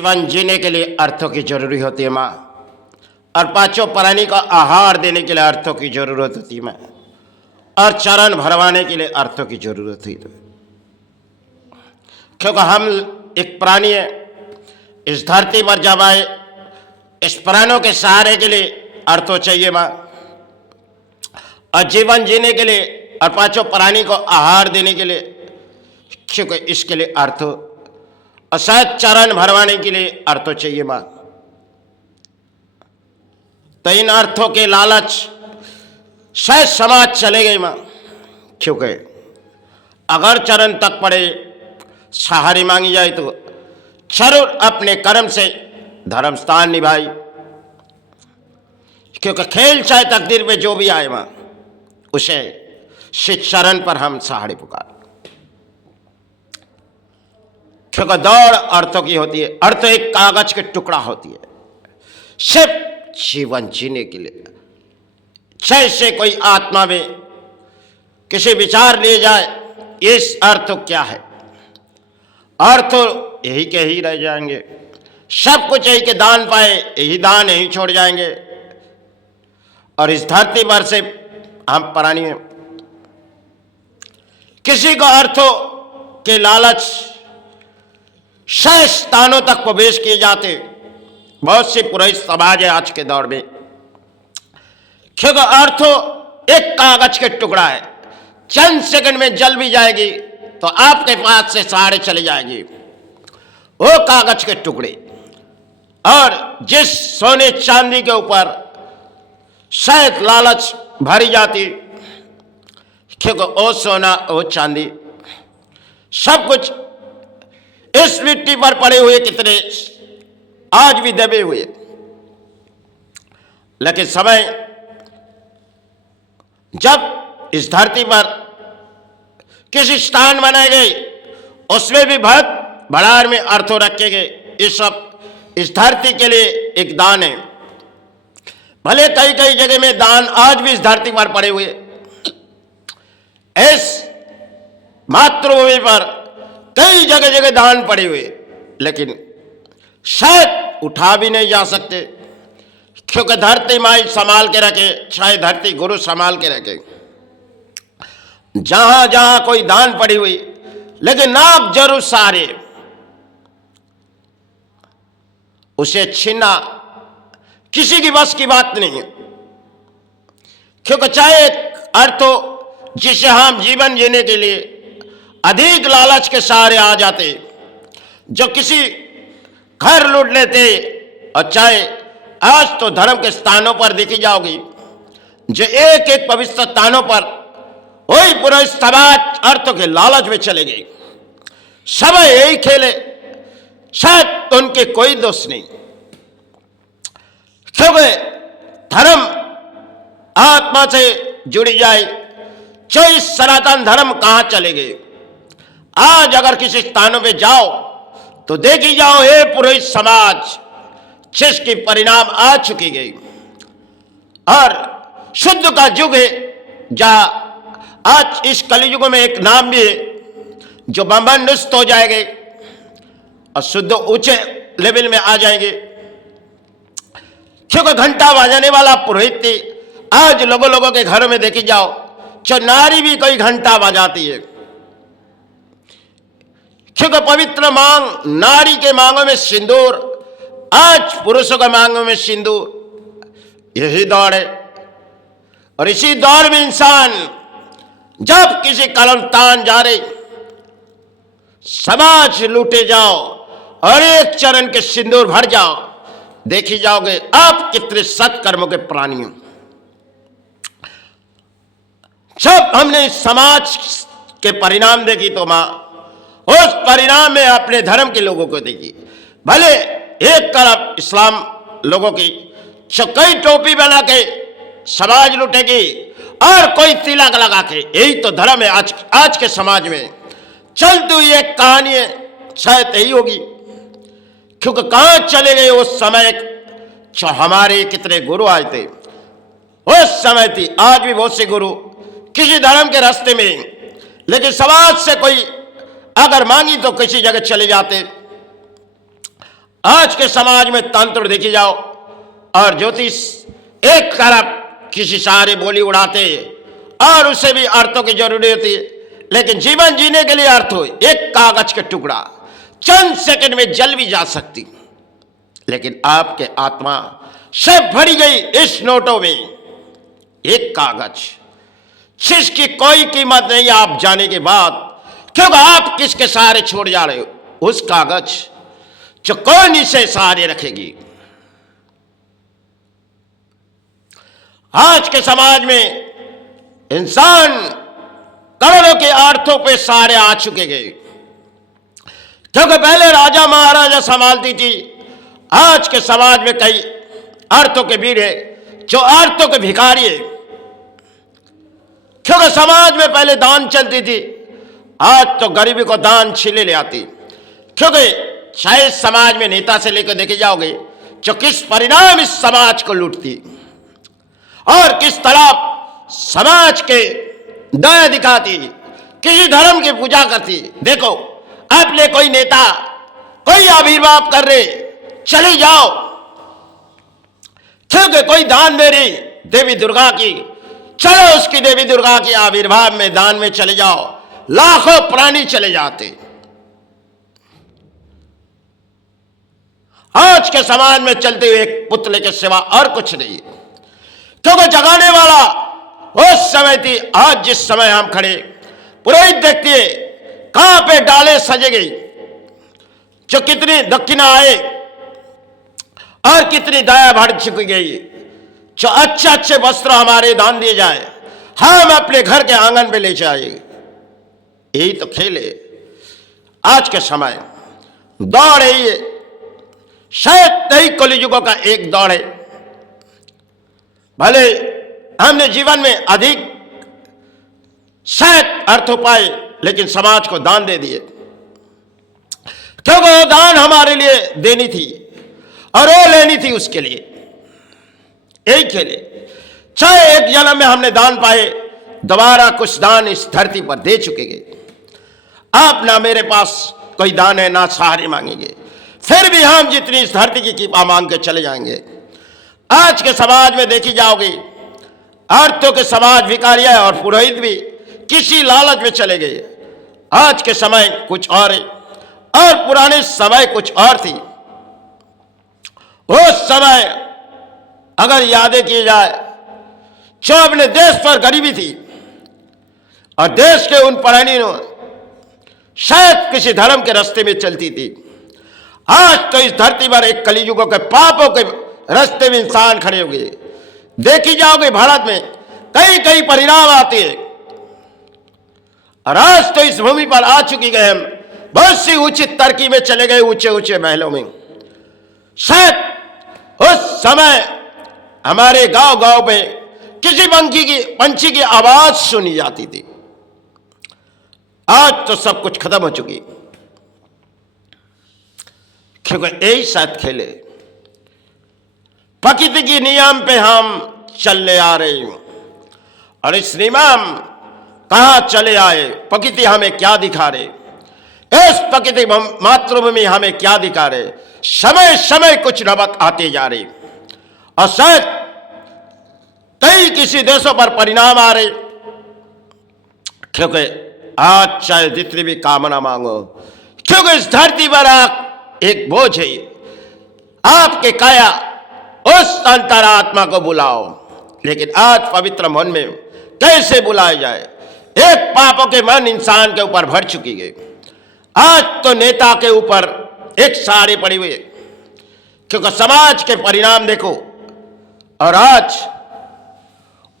जीवन जीने के लिए अर्थों की जरूरी होती है माँ, और पांचों प्राणी को आहार देने के लिए अर्थों की जरूरत होती है माँ, और चरण भरवाने के लिए अर्थों की जरूरत है। क्योंकि हम एक प्राणी है, इस धरती पर जब आए, इस प्राणों के सहारे के लिए अर्थों चाहिए माँ, और जीवन जीने के लिए और पांचों प्राणी को आहार देने के लिए, क्योंकि इसके लिए अर्थ, और शायद चरण भरवाने के लिए अर्थों चाहिए माँ। तो इन अर्थों के लालच शायद समाज चले गए माँ, क्योंकि अगर चरण तक पड़े सहारे मांगी जाए तो जरूर अपने कर्म से धर्म स्थान निभाई, क्योंकि खेल चाहे तकदीर में जो भी आए माँ, उसे शिव शरण पर हम सहारे पुकार। क्योंकि दौड़ अर्थों की होती है, अर्थ एक कागज के टुकड़ा होती है सिर्फ जीवन जीने के लिए। जैसे कोई आत्मा में किसी विचार ले जाए, इस अर्थ क्या है, अर्थ यही के ही रह जाएंगे, सब कुछ यही के दान पाए, यही दान यही छोड़ जाएंगे, और इस धरती पर से हम प्राणी हैं। किसी को अर्थों के लालच शेष स्थानों तक प्रवेश किए जाते। बहुत सी पुरानी समाज है आज के दौर में, क्योंकि अर्थों एक कागज के टुकड़ा है, चंद सेकंड में जल भी जाएगी तो आपके पास से सहारे चली जाएगी वो कागज के टुकड़े। और जिस सोने चांदी के ऊपर शायद लालच भरी जाती, क्योंकि वो सोना वो चांदी सब कुछ इस मिट्टी पर पड़े हुए कितने आज भी दबे हुए, लेकिन समय जब इस धरती पर किसी स्थान बनाए गए, उसमें भी बहुत भंडार में अर्थों रखे गए। ये सब इस धरती के लिए एक दान है। भले कई कई जगह में दान आज भी इस धरती पर पड़े हुए, इस मातृभूमि पर कई जगह जगह दान पड़े हुए, लेकिन शायद उठा भी नहीं जा सकते, क्योंकि धरती माई संभाल के रखे, चाहे धरती गुरु संभाल के रखे। जहां जहां कोई दान पड़ी हुई, लेकिन नाप जरूर सारे, उसे छीनना किसी की बस की बात नहीं है। क्योंकि चाहे अर्थों जिसे हम जीवन जीने के लिए अधिक लालच के सहारे आ जाते, जो किसी घर लूट लेते, और चाहे आज तो धर्म के स्थानों पर देखी जाओगी, जो एक एक पवित्र स्थानों पर वही पूरा समाज अर्थों के लालच में चले गए, सब यही खेले, शायद उनके कोई दोष नहीं, क्योंकि धर्म आत्मा से जुड़ी जाए। जो इस सनातन धर्म कहां चले गए? आज अगर किसी स्थानों पे जाओ तो देखी जाओ ये पुरोहित समाज जिसकी परिणाम आ चुकी गई, और शुद्ध का युग है, जहां आज इस कलयुग में एक नाम भी है जो ब्रह्मनिष्ठ हो जाएंगे और शुद्ध ऊंचे लेवल में आ जाएंगे। क्योंकि घंटा बजाने वाला पुरोहित थी, आज लोगों के घरों में देखी जाओ, जो नारी भी कोई घंटा बजाती है, क्योंकि पवित्र मांग, नारी के मांगों में सिंदूर, आज पुरुषों के मांगों में सिंदूर, यही दौड़ है। और इसी दौर में इंसान जब किसी कलम तान जा रहे, समाज लूटे जाओ और एक चरण के सिंदूर भर जाओ, देखी जाओगे आप कितने सत्कर्मों के प्राणी हो। जब हमने समाज के परिणाम देखी तो मां उस परिणाम में अपने धर्म के लोगों को देखी। भले एक तरफ इस्लाम लोगों की कई टोपी बना के समाज लुटेगी, और कोई तिलक लगा के, यही तो धर्म है आज के समाज में चलती हुई एक कहानी है, शायद यही होगी। क्योंकि कहां चले गए उस समय जो हमारे कितने गुरु आए थे, उस समय थी। आज भी बहुत से गुरु किसी धर्म के रास्ते में, लेकिन समाज से कोई अगर मांगी तो किसी जगह चले जाते। आज के समाज में तंत्र देखी जाओ और ज्योतिष एक तरफ किसी सारे बोली उड़ाते और उसे भी अर्थों की जरूरत होती है, लेकिन जीवन जीने के लिए अर्थ हो एक कागज का टुकड़ा चंद सेकंड में जल भी जा सकती, लेकिन आपके आत्मा सब भरी गई इस नोटों में। एक कागज जिसकी कोई कीमत नहीं आप जाने के बाद, क्योंकि आप किसके सहारे छोड़ जा रहे हो? उस कागज जो कौन इसे सहारे रखेगी। आज के समाज में इंसान करोड़ों के अर्थों पे सहारे आ चुके गए, क्योंकि पहले राजा महाराजा संभालती थी। आज के समाज में कई अर्थों के वीर है जो अर्थों के भिखारी है, क्योंकि समाज में पहले दान चलती थी, आज तो गरीबी को दान छीले ले आती। क्योंकि शायद समाज में नेता से लेकर देखे जाओगे जो किस परिणाम इस समाज को लूटती और किस तरह समाज के दया दिखाती, किसी धर्म की पूजा करती। देखो अपने कोई नेता कोई आविर्भाव कर रहे, चले जाओ, क्योंकि कोई दान दे रही देवी दुर्गा की, चलो उसकी देवी दुर्गा के आविर्भाव में दान में चले जाओ, लाखों प्राणी चले जाते। आज के समाज में चलते हुए एक पुतले के सिवा और कुछ नहीं, क्योंकि जगाने वाला उस समय थी। आज जिस समय हम खड़े, पुरोहित देखती है कहां पे डाले सजे गई, जो कितनी दक्षिणा आए और कितनी दया बढ़ चुकी गई, जो अच्छे अच्छे वस्त्र हमारे दान दिए जाए, हम अपने घर के आंगन पे ले जाए। यही तो खेल है आज के समय। दौड़ है ये, शायद कई कलियुगों का एक दौड़ है। भले हमने जीवन में अधिक शायद अर्थ पाए, लेकिन समाज को दान दे दिए, क्योंकि वो दान हमारे लिए देनी थी और वो लेनी थी उसके लिए। यही खेले, चाहे एक जन्म में हमने दान पाए, दोबारा कुछ दान इस धरती पर दे चुके गए। आप ना मेरे पास कोई दान है ना सहारे मांगेंगे, फिर भी हम जितनी इस धरती की कीपा मांग के चले जाएंगे। आज के समाज में देखी जाओगी, अर्थों के समाज भिखारियां और पुरोहित भी किसी लालच में चले गए। आज के समय कुछ और है और पुराने समय कुछ और थी। उस समय अगर यादें की जाए, जो अपने देश पर गरीबी थी और देश के उन प्राणियों शायद किसी धर्म के रास्ते में चलती थी। आज तो इस धरती पर एक कलियुगों के पापों के रास्ते में इंसान खड़े हो गए। देखी जाओगे भारत में कई कई परिणाम आते हैं, और आज तो इस भूमि पर आ चुकी गए हम बहुत सी उचित तरक्की में चले गए, ऊंचे ऊंचे महलों में। शायद उस समय हमारे गांव गांव में किसी पंछी की आवाज सुनी जाती थी। आज तो सब कुछ खत्म हो चुकी, क्योंकि यही साथ खेले। प्रकृति के नियम पे हम चलने आ रहे हैं, और इस नियम कहां चले आए, प्रकृति हमें क्या दिखा रहे, इस प्रकृति मातृभूमि हमें क्या दिखा रहे। समय समय कुछ नबक आते जा रहे, और शायद कई किसी देशों पर परिणाम आ रहे, क्योंकि आज चाहे जितनी भी कामना मांगो, क्योंकि इस धरती पर आप एक बोझ है। आपके काया उस अंतरात्मा को बुलाओ, लेकिन आज पवित्र मन में कैसे बुलाया जाए। एक पापों के मन इंसान के ऊपर भर चुकी है। आज तो नेता के ऊपर एक साड़ी पड़ी हुई है, क्योंकि समाज के परिणाम देखो। और आज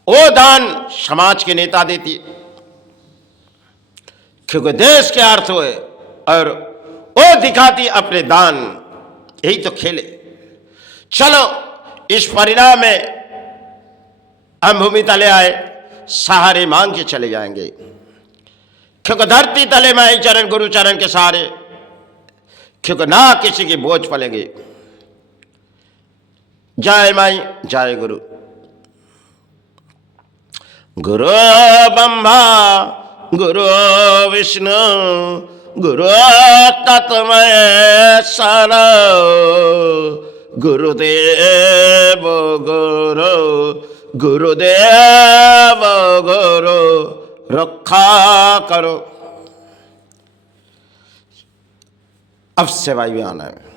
वो दान समाज के नेता देती है, क्योंकि देश के अर्थ हुए, और वो दिखाती अपने दान। यही तो खेले। चलो इस परिणाम में हम भूमि तले आए, सहारे मांग के चले जाएंगे, क्योंकि धरती तले माई चरण गुरु चरण के सहारे, क्योंकि ना किसी की बोझ पलेंगे। जय माई जय गुरु। गुरु ब्रह्मा गुरु विष्णु गुरु तत्मय सर गुरुदेव गुरु गुरुदेव गुरु रक्षा करो। अब सेवाई में आना है।